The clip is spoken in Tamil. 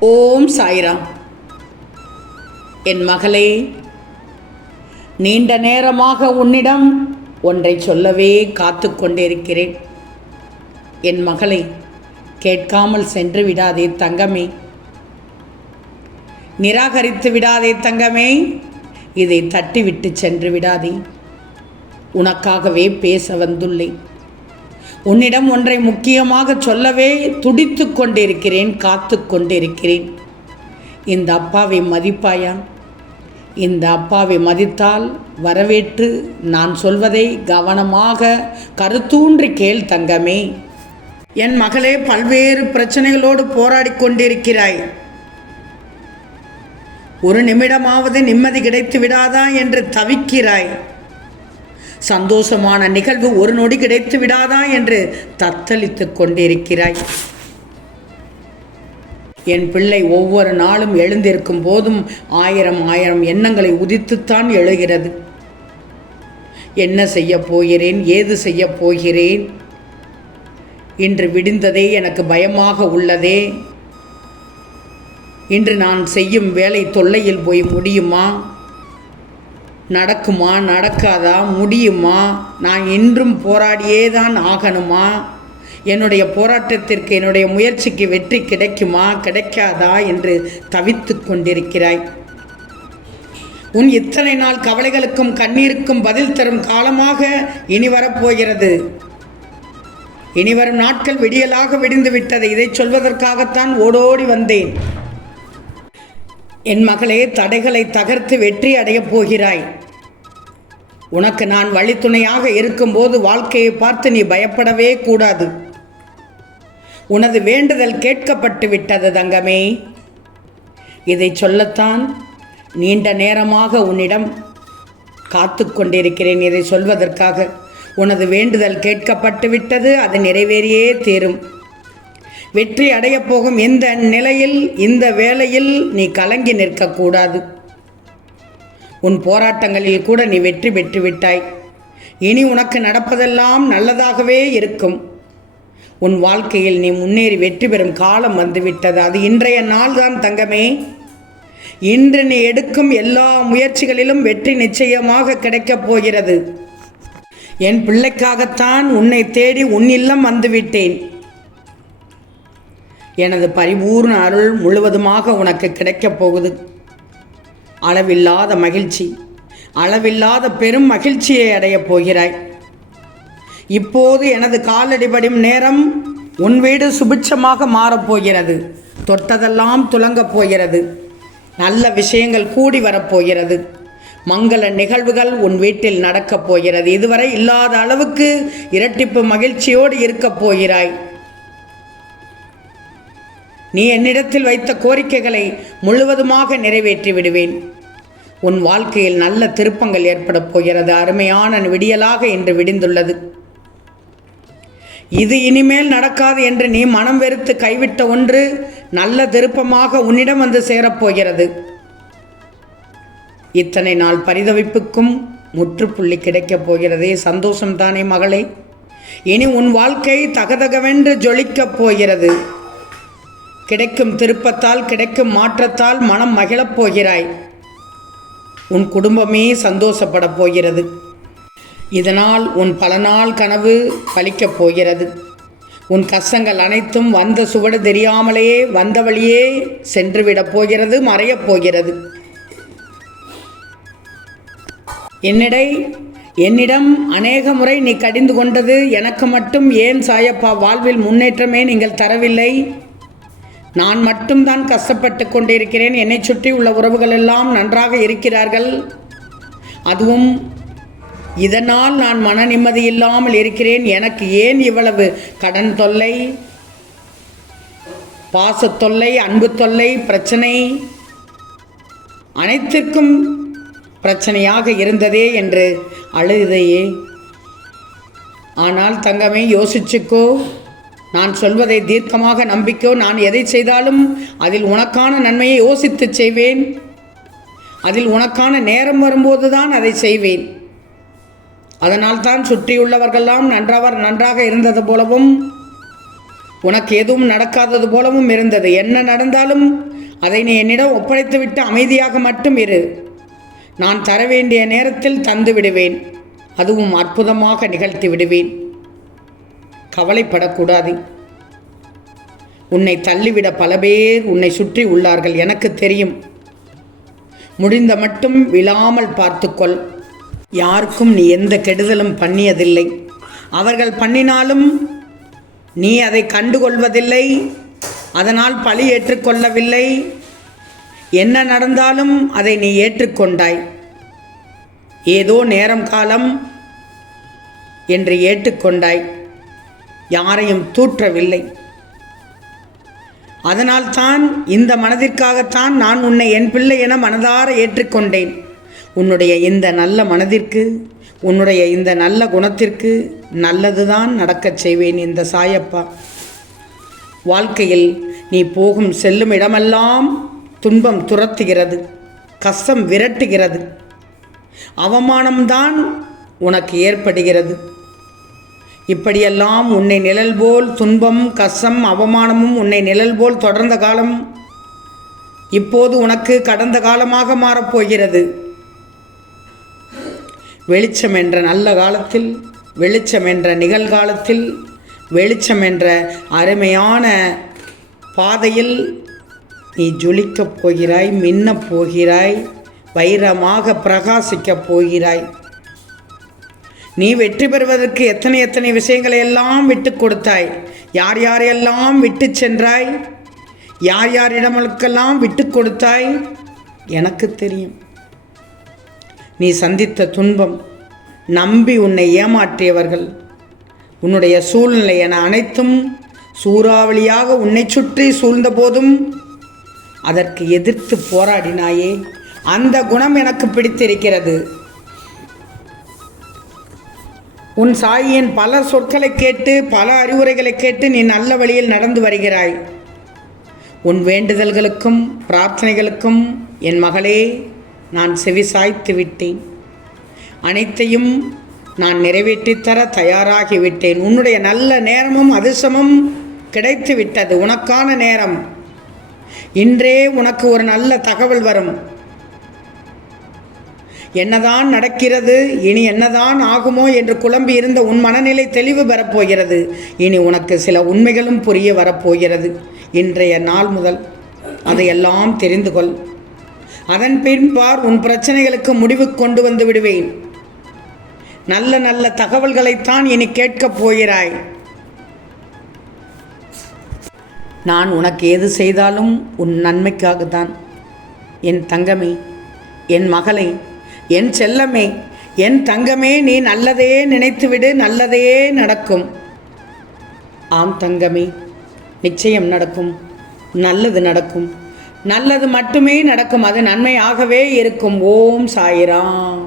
ஓம் சாய்ராம். என் மகளே நீண்ட நேரமாக உன்னிடம் ஒன்றை சொல்லவே காத்து கொண்டிருக்கிறேன். என் மகளை கேட்காமல் சென்று விடாதே தங்கமே. நிராகரித்து விடாதே தங்கமே. இதை தட்டிவிட்டு சென்று விடாதே. உனக்காகவே பேச வந்துள்ளேன். உன்னிடம் ஒன்றை முக்கியமாக சொல்லவே துடித்து கொண்டிருக்கிறேன் காத்து கொண்டிருக்கிறேன். இந்த அப்பாவை மதிப்பாயா இந்த அப்பாவை மதித்தால் வரவேற்று நான் சொல்வதை கவனமாக கருத்தூன்றி கேள் தங்கமே. என் மகளே பல்வேறு பிரச்சனைகளோடு போராடி கொண்டிருக்கிறாய். ஒரு நிமிடமாவது நிம்மதி கிடைத்து விடாதா என்று தவிக்கிறாய். சந்தோஷமான நிகழ்வு ஒரு நொடி கிடைத்து விடாதா என்று தத்தளித்துக் கொண்டிருக்கிறாய். என் பிள்ளை ஒவ்வொரு நாளும் எழுந்திருக்கும் போதும் ஆயிரம் ஆயிரம் எண்ணங்களை உதித்துத்தான் எழுகிறது. என்ன செய்ய போகிறேன்? ஏது செய்ய போகிறேன்? இன்று விடிந்ததே எனக்கு பயமாக உள்ளதே. இன்று நான் செய்யும் வேலை தொல்லையில் போய் முடியுமா? நடக்குமா நடக்காதா முடியுமா? நான் இன்றும் போராடியே தான் ஆகணுமா? என்னுடைய போராட்டத்திற்கு என்னுடைய முயற்சிக்கு வெற்றி கிடைக்குமா கிடைக்காதா என்று தவித்து கொண்டிருக்கிறாய். உன் இத்தனை நாள் கவலைகளுக்கும் கண்ணீருக்கும் பதில் தரும் காலமாக இனி வரப்போகிறது. இனி வரும் நாட்கள் விடியலாக விடிந்து விட்டது. இதை சொல்வதற்காகத்தான் ஓடோடி வந்தேன். என் மகளே தடைகளை தகர்த்து வெற்றி அடையப் போகிறாய். உனக்கு நான் வழித்துணையாக இருக்கும்போது வாழ்க்கையை பார்த்து நீ பயப்படவே கூடாது. உனது வேண்டுதல் கேட்கப்பட்டு விட்டது தங்கமே. இதை சொல்லத்தான் நீண்ட நேரமாக உன்னிடம் காத்து கொண்டிருக்கிறேன் இதை சொல்வதற்காக. உனது வேண்டுதல் கேட்கப்பட்டு விட்டது அது நிறைவேறியே தீரும். வெற்றி அடையப் போகும் இந்த நிலையில் இந்த வேளையில் நீ கலங்கி நிற்கக்கூடாது உன் போராட்டங்களில் கூட நீ வெற்றி பெற்று விட்டாய். இனி உனக்கு நடப்பதெல்லாம் நல்லதாகவே இருக்கும். உன் வாழ்க்கையில் நீ முன்னேறி வெற்றி பெறும் காலம் வந்துவிட்டது. அது இன்றைய நாள்தான் தங்கமே. இன்று நீ எடுக்கும் எல்லா முயற்சிகளிலும் வெற்றி நிச்சயமாக கிடைக்கப் போகிறது. என் பிள்ளைக்காகத்தான் உன்னை தேடி உன் இல்லம் வந்துவிட்டேன். எனது பரிபூர்ண அருள் முழுவதுமாக உனக்கு கிடைக்கப் போகுது. அளவில்லாத மகிழ்ச்சி. அளவில்லாத பெரும் மகிழ்ச்சியை அடையப் போகிறாய். இப்போது எனது காலடிபடும் நேரம் உன் வீடு சுபிட்சமாக மாறப்போகிறது தொட்டதெல்லாம் துலங்கப் போகிறது. நல்ல விஷயங்கள் கூடி வரப்போகிறது மங்கள நிகழ்வுகள் உன் வீட்டில் நடக்கப் போகிறது. இதுவரை இல்லாத அளவுக்கு இரட்டிப்பு மகிழ்ச்சியோடு இருக்கப் போகிறாய். நீ என்னிடத்தில் வைத்த கோரிக்கைகளை முழுவதுமாக நிறைவேற்றி விடுவேன். உன் வாழ்க்கையில் நல்ல திருப்பங்கள் ஏற்படப் போகிறது. அருமையான விடியலாக இன்று விடிந்துள்ளது. இது இனிமேல் நடக்காது என்று நீ மனம் வெறுத்து கைவிட்ட ஒன்று நல்ல திருப்பமாக உன்னிடம் வந்து சேரப்போகிறது இத்தனை நாள் பரிதவிப்புக்கும் முற்றுப்புள்ளி கிடைக்கப் போகிறதே சந்தோஷம்தானே மகளே. இனி உன் வாழ்க்கை தகதகவென்று ஜொலிக்கப் போகிறது. கிடைக்கும் திருப்பத்தால் கிடைக்கும் மாற்றத்தால் மனம் மகிழப் போகிறாய். உன் குடும்பமே சந்தோஷப்படப் போகிறது. இதனால் உன் பல நாள் கனவு பலிக்கப் போகிறது. உன் கஷ்டங்கள் அனைத்தும் வந்த சுவடு தெரியாமலேயே வந்த வழியே சென்றுவிடப் போகிறது மறையப் போகிறது. என்னிடை என்னிடம் அநேக முறை நீ கடிந்து கொண்டது எனக்கு மட்டும் ஏன் சாயப்பா? வாழ்வில் முன்னேற்றமே நீங்கள் தரவில்லை. நான் மட்டும்தான் கஷ்டப்பட்டு கொண்டிருக்கிறேன். என்னை சுற்றி உள்ள உறவுகள் எல்லாம் நன்றாக இருக்கிறார்கள். அதுவும் இதனால் நான் மன நிம்மதி இல்லாமல் இருக்கிறேன். எனக்கு ஏன் இவ்வளவு கடன் தொல்லை பாசத்தொல்லை அன்பு தொல்லை பிரச்சனை? அனைத்திற்கும் பிரச்சனையாக இருந்ததே என்று அழுதையே. ஆனால் தங்கமே யோசிச்சுக்கோ நான் சொல்வதை தீர்க்கமாக நம்பிக்கோ நான் எதை செய்தாலும் அதில் உனக்கான நன்மையை யோசித்து செய்வேன். அதில் உனக்கான நேரம் வரும்போது தான் அதை செய்வேன். அதனால் தான் சுற்றியுள்ளவர்கள்லாம் நன்றவர் நன்றாக இருந்தது போலவும் உனக்கு எதுவும் நடக்காதது போலவும் இருந்தது. என்ன நடந்தாலும் அதை நீ என்னிடம் ஒப்படைத்துவிட்டு அமைதியாக மட்டும் இரு. நான் தர வேண்டிய நேரத்தில் தந்து விடுவேன் அதுவும் அற்புதமாக நிகழ்த்தி விடுவேன். கவலைப்படக்கூடாது. உன்னை தள்ளிவிட பல பேர் உன்னை சுற்றி உள்ளார்கள் எனக்கு தெரியும். முடிந்த மட்டும் விழாமல் பார்த்துக்கொள். யாருக்கும் நீ எந்த கெடுதலும் பண்ணியதில்லை. அவர்கள் பண்ணினாலும் நீ அதை கண்டுகொள்வதில்லை. அதனால் பழி ஏற்றுக்கொள்ளவில்லை. என்ன நடந்தாலும் அதை நீ ஏற்றுக்கொண்டாய். ஏதோ நேரம் காலம் என்று ஏற்றுக்கொண்டாய். யாரையும் தூற்றவில்லை. அதனால்தான் இந்த மனதிற்காகத்தான் நான் உன்னை என் பிள்ளை என மனதார ஏற்றுக்கொண்டேன். உன்னுடைய இந்த நல்ல மனதிற்கு உன்னுடைய இந்த நல்ல குணத்திற்கு நல்லதுதான் நடக்கச் செய்வேன் இந்த சாயப்பா. வாழ்க்கையில் நீ போகும் செல்லும் இடமெல்லாம் துன்பம் துரத்துகிறது கஷ்டம் விரட்டுகிறது. அவமானம்தான் உனக்கு ஏற்படுகிறது. இப்படியெல்லாம் உன்னை நிழல் போல் துன்பம் கசம் அவமானமும் உன்னை நிழல் போல் தொடர்ந்த காலம் இப்போது உனக்கு கடந்த காலமாக மாறப்போகிறது வெளிச்சம் என்ற நல்ல காலத்தில் வெளிச்சம் என்ற நிகழ்காலத்தில் வெளிச்சம் என்ற அருமையான பாதையில் நீ ஜொலிக்கப் போகிறாய் மின்னப் போகிறாய் வைரமாக பிரகாசிக்கப் போகிறாய். நீ வெற்றி பெறுவதற்கு எத்தனை எத்தனை விஷயங்களை எல்லாம் விட்டு கொடுத்தாய்? யார் யாரையெல்லாம் விட்டு சென்றாய்? யார் யாரிடமளுக்கெல்லாம் விட்டு கொடுத்தாய்? எனக்கு தெரியும். நீ சந்தித்த துன்பம் நம்பி உன்னை ஏமாற்றியவர்கள். உன்னுடைய சூழ்நிலை என அனைத்தும் சூறாவளியாக உன்னை சுற்றி சூழ்ந்த போதும் அதற்கு எதிர்த்து போராடினாயே. அந்த குணம் எனக்கு பிடித்திருக்கிறது. உன் சாயியின் பல சொற்களை கேட்டு பல அறிவுரைகளை கேட்டு நீ நல்ல வழியில் நடந்து வருகிறாய். உன் வேண்டுதல்களுக்கும் பிரார்த்தனைகளுக்கும் என் மகளே நான் செவிசாய்த்து விட்டேன். அனைத்தையும் நான் நிறைவேற்றித்தர தயாராகிவிட்டேன் உன்னுடைய நல்ல நேரமும் அதிர்ஷ்டமும் கிடைத்து விட்டது உனக்கான நேரம். இன்றே உனக்கு ஒரு நல்ல தகவல் வரும். என்னதான் நடக்கிறது இனி என்னதான் ஆகுமோ என்று குழம்பி இருந்த உன் மனநிலை தெளிவு பெறப்போகிறது. இனி உனக்கு சில உண்மைகளும் புரிய வரப்போகிறது. இன்றைய நாள் முதல் அதையெல்லாம் தெரிந்து கொள். அதன் பின்பார் உன் பிரச்சனைகளுக்கு முடிவு கொண்டு வந்து விடுவேன். நல்ல நல்ல தகவல்களைத்தான் இனி கேட்கப் போகிறாய். நான் உனக்கு எது செய்தாலும் உன் நன்மைக்காகத்தான். என் தங்கமே என் மகளை என் செல்லமே என் தங்கமே நீ நல்லதே நினைத்துவிடு நல்லதே நடக்கும். ஆம் தங்கமே நிச்சயம் நடக்கும் நல்லது நடக்கும். நல்லது மட்டுமே நடக்கும் அது நன்மையாகவே இருக்கும். ஓம் சாயிராம்.